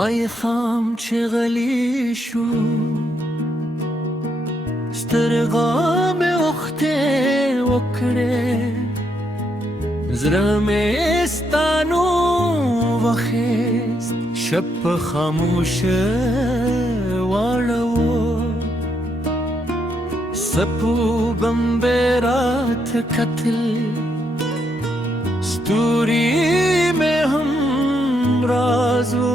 مای خام چه غلی شو سترغام اخته وکره زرم استانو وخست شب خاموش والو سپو بمبرات قتل ستوری में हम राजो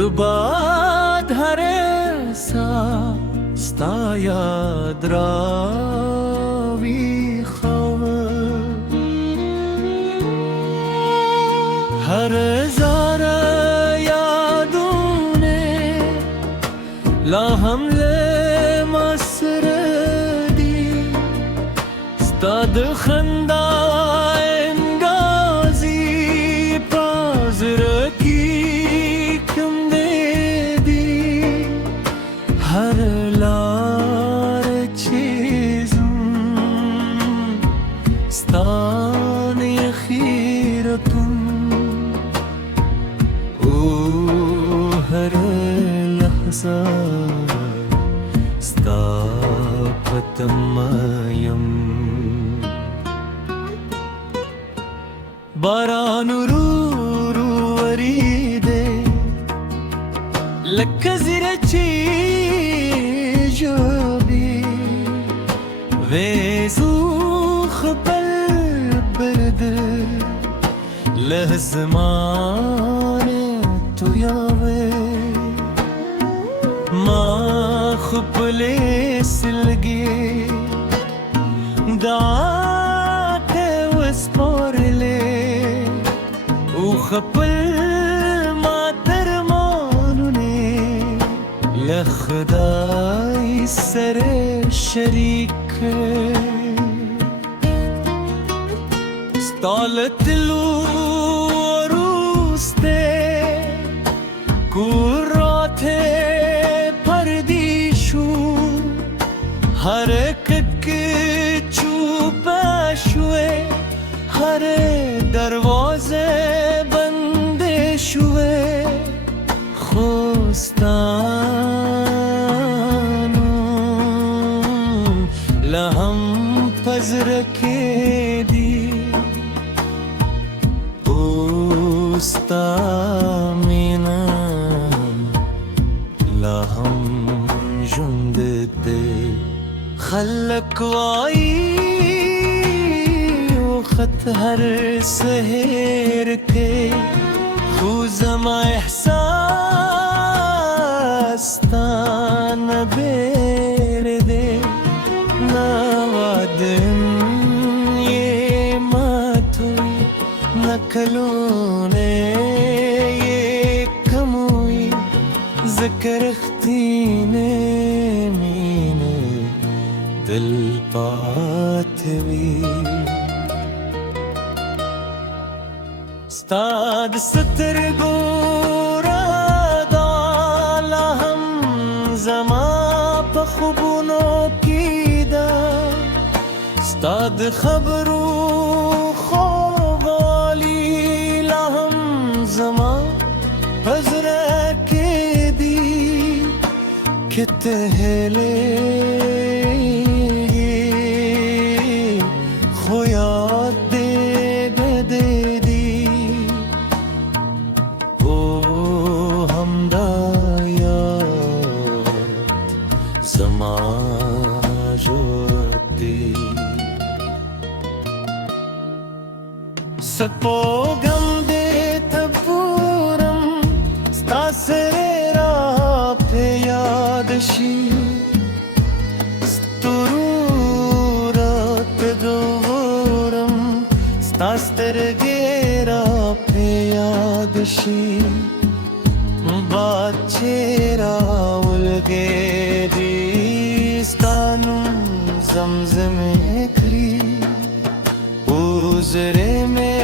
दुबाद हरे सा स्ताया द्रावी खबर हर ज़ारा यादों ने ला हमले मसरदी स्ताद खंदा हर लार चीज़ुं स्तान यखीरतुं ओ हर लहज़ा स्तापतमयम् बारानुरू वरीदे लक ज़िरची ويزوخ بالبرد لهزمان توياوي ما خبلي سلقي دعات وسبورلي وخبل ما ترمانوني لخداي سر شريك استالت الوروسته كراته پردیشو حرکت چوبشوه هر دروازه بنده شوه خوستانو لهم پزرکه دی اوستامینا لهم جندده خلق وائی وخط هر سهر کے خوزما احساس تان بیر دے نوادن یہ ماتوی نکلونے یہ کموی ذکر اختینے مینے دل پاتوی ستاد ستر گورا دالا ہم زمان پا خوبونو کی دا ستاد خبرو خوبالی لهم زمان حضرکی دی کتہلے خویات دے دے دی او ہمدایا زمان جوتی سپوگم دے تبورم ستاسرا پہ یادشی سترورت دورم ستاسترگیرا پہ یادشی باچیرا ولگے دیستانم زمزم کری اوزرے میں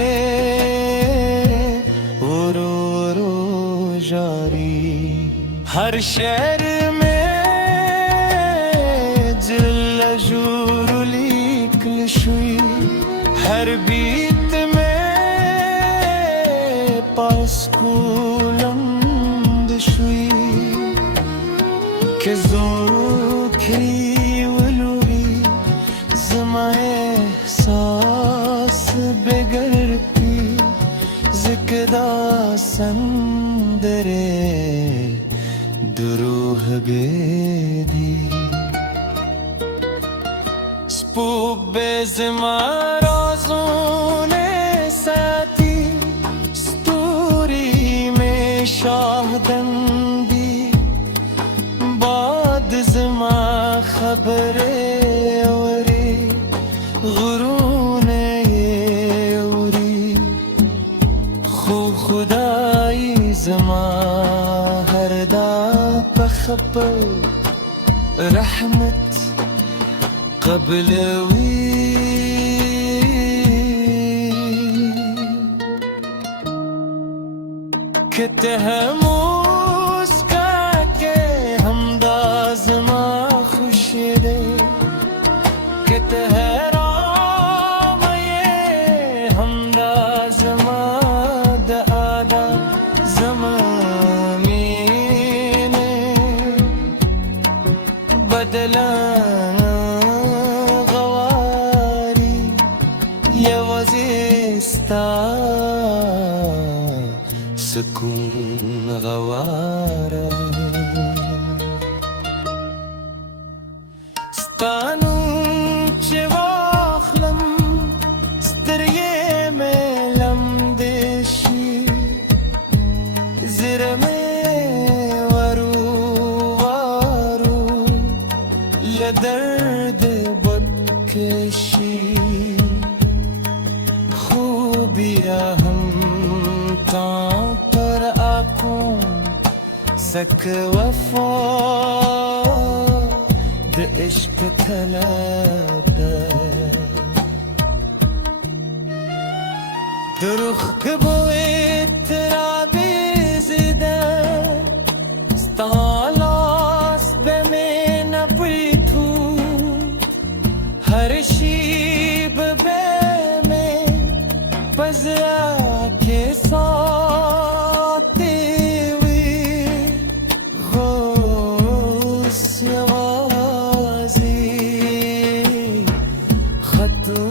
ورو جاری ہر شہر میں جل جور لیکل شوی ہر بیت میں پاس کولم شوي كزوكي ولوي زما احساس بقلبي زكدا سندري دروح بيدي سبوب بزما رازونه ساتي ستوري में शाहदन दी बाद ज़मा खबरे औरी गुरूने ये उरी खुदाई ज़मा हरदा बखबर रहमत قبلوي كتهموس كاكي همداز ما خشيدي كتهرام يه همداز ما دادا زماميني بدلا يوزيستا سكون غوارا ستانون چواخلم ستريه ملم دشي زرمي ورو وارو لدرد بدكشي خوبیا ہم تاں پر آنکھوں سک وفا د عشق طلب درخ بوئے ترابی زدہ ستالاس بمیں نبیتو ہر شیب بے پزرا کے ساتھ ہوئی غوث آوازی خطو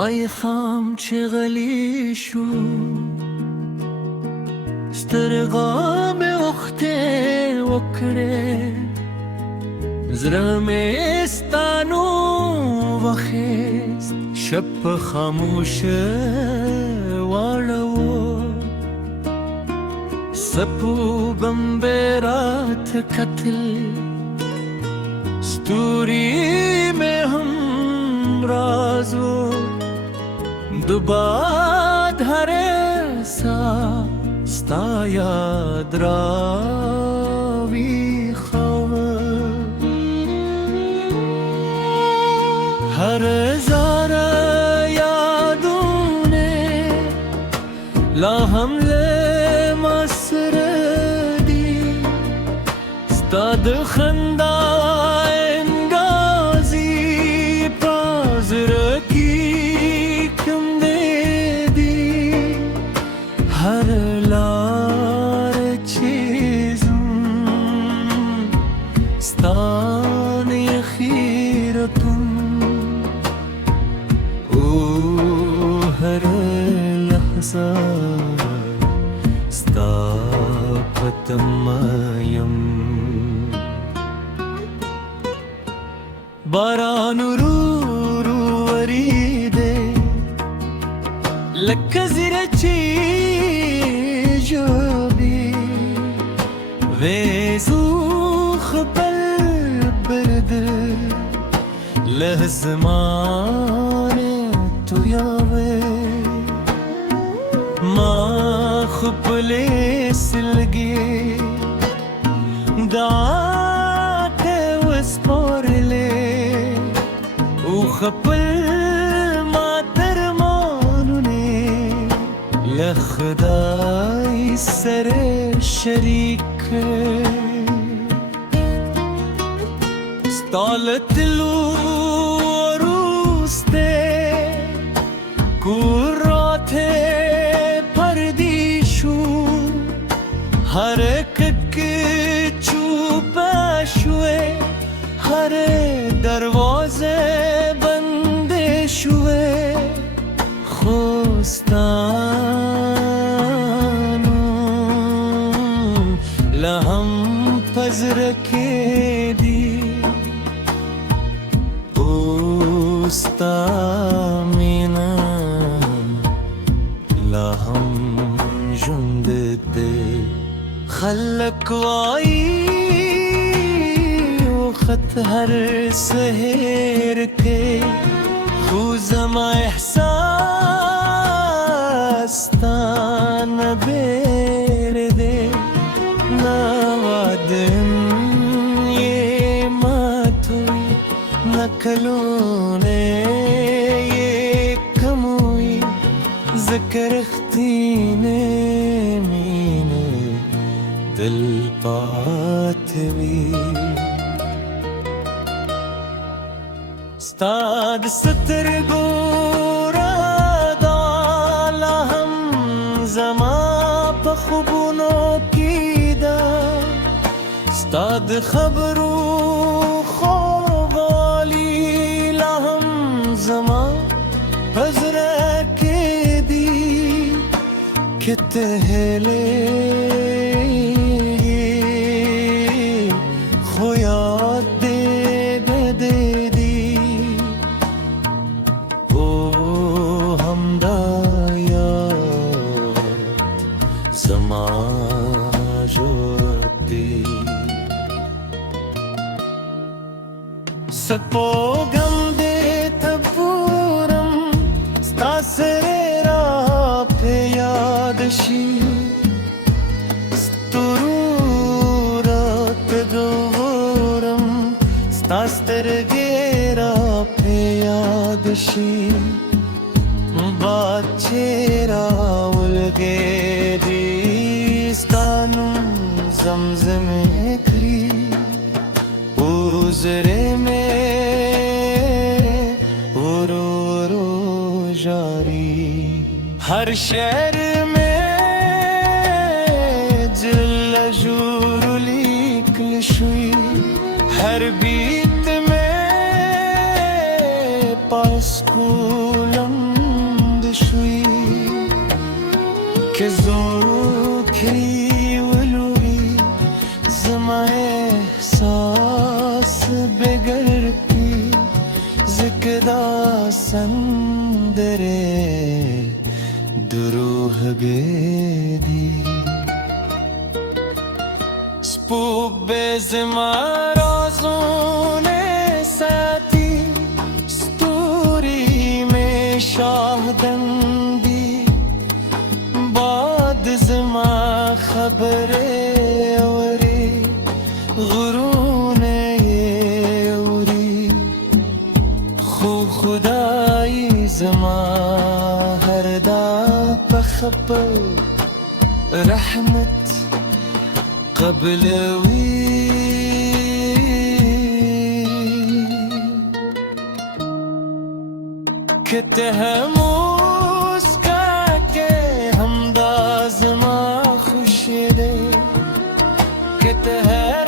مای خام چغلی شو سترغام اخته وکره زرم استانو وخست شب خاموش والو سپو بمبرات قتل ستوری میں ہم رازو دباد هره سا ستا یاد راوی خواه هر زار یادونه لا حمله مسردی ستا دخنده اندازی پازرکی हर लार चीज़ों स्तान यखीरतुम ओ हर लहज़ा स्तापतमयम बारानुरू वरीदे लक्कज़िरची ويزوخ بالبرد لهزمان توياوي ما خبلي سلقي دعات وسبور لي وخبل ما ترمو لخدای سر شریک استالت لو روسته کورات پردیشو هر یک چوبشوه هر دروازه بنده شوه خوستانم لهم پزرکه دی اوستامینم لهم جندده خلق وائی وقت هر سهر کے خوزما احساس تان بیر دے نوادن یہ ماتوئی نکلونے یہ کموئی ذکر اختینے مینے دل پاتوی استاد سترگو رادا هم زما په خوبونو کې دا استاد خبرو خوبالی لهم زما پزره کې دی کتهله خو یاد دې سپوغم دے تپورم ستا سرے را پہ یاد شی سترورت گورم ستا سترگے را پہ یاد شی بات چیرا ولگے دیستانم زمزم کری اوزرے میں ہر شہر میں جل جور لیکل شوی ہر بیت میں پاس کولند شوی کہ زور کھری ولوی زما احساس بگر کی ذکدا سندرے دروح گیدی سپوب بزما رازونه ساتی ستوری میں شاهدندی باد زما خبر اوری غرون اوری خو خدای زما خبر رحمت قبل وی کتهموس کا کے ہمداز ما خوش دے کتہرام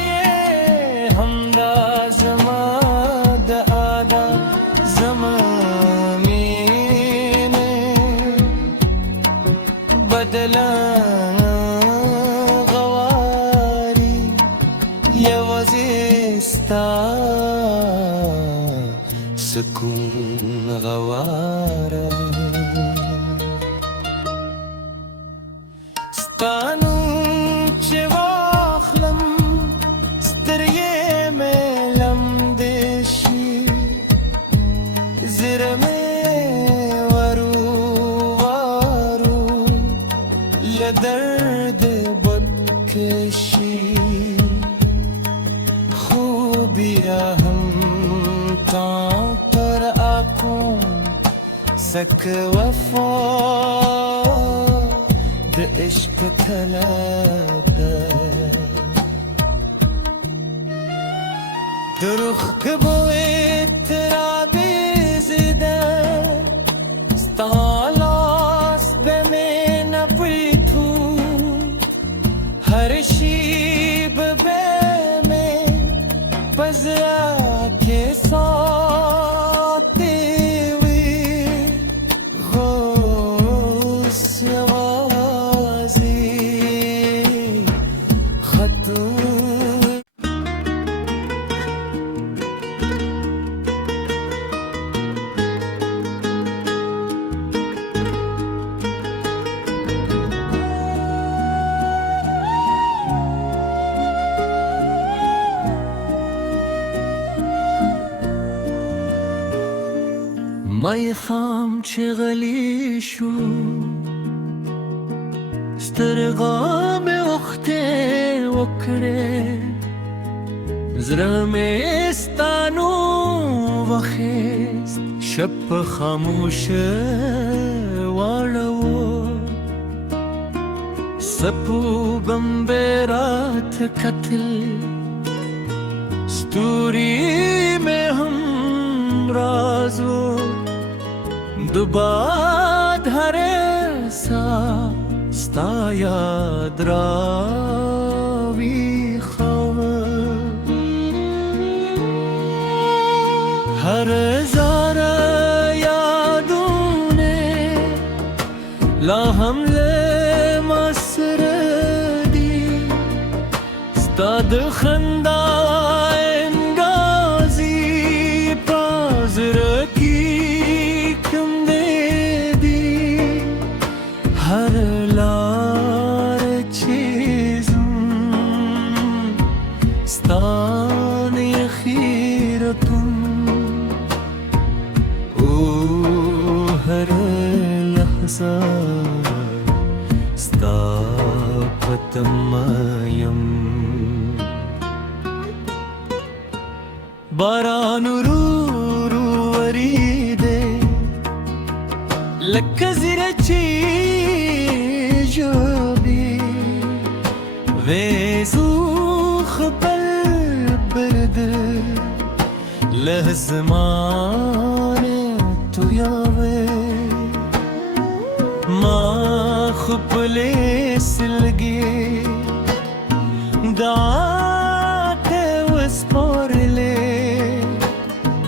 یہ ہمداز ما دادا زمانی بدلانا غواري يوزيستا سكون غوارا ستانو چواخلم ستريه ملم دشي زرمي درد بکشی خوبیاں ہم تاں پر آنکھوں سك وفا د عشق طلبه دروخ بوی ترابی زده ستالاس به من بیتو هر شیب به من پزرا که ساتی وی غوث یوازی خطو مای خام چه غلی شو سترغام اخته وکره زرم استانو وخست شب خاموش والو سپو بمبرات قتل ستوری में हम राजो दुबाद हरे सा स्ता याद रावी खबर हर ज़ारा यादों ने ला हमले मसरदी स्ताद खंदा हर लार चीज़ों स्तान यखीरतुम ओ हर लहज़ा स्तापतमयम बारानुरू वरीदे लक्कज़िरची وزوخ بالبرد لهزمان تو ياوي ما خبلي سلقي دعات وسبورلي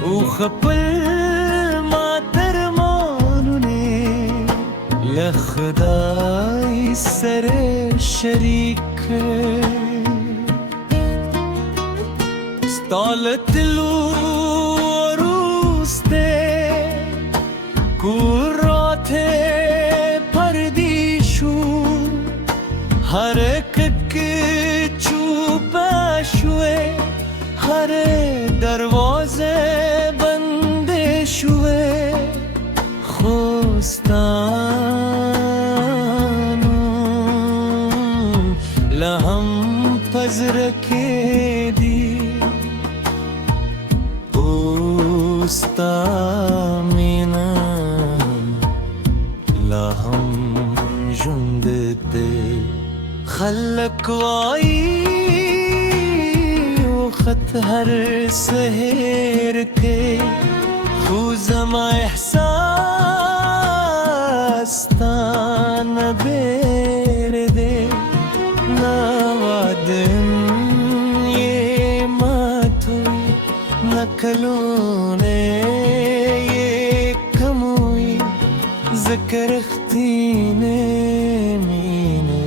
وخبل ما ترمانوني لخداي سر شريك طالت الوروسته كراته پردیشو حرکت چوبه شوه هر دروازه بنده شوه خوستانو لهم پزرکه دی اوستامینا لهم جندده خلق وائی وخط هر سهر کے خوزم احساس تان بیر دے نوادن یہ ماتو نکلونے یہ کموئی ذکر اختینے مینے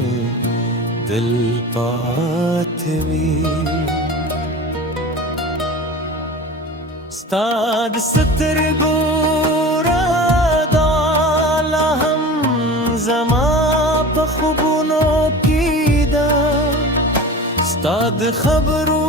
دل پاتوی ستاد ستر گورا دالا ہم زمان پخبونو کی دا ستاد خبرو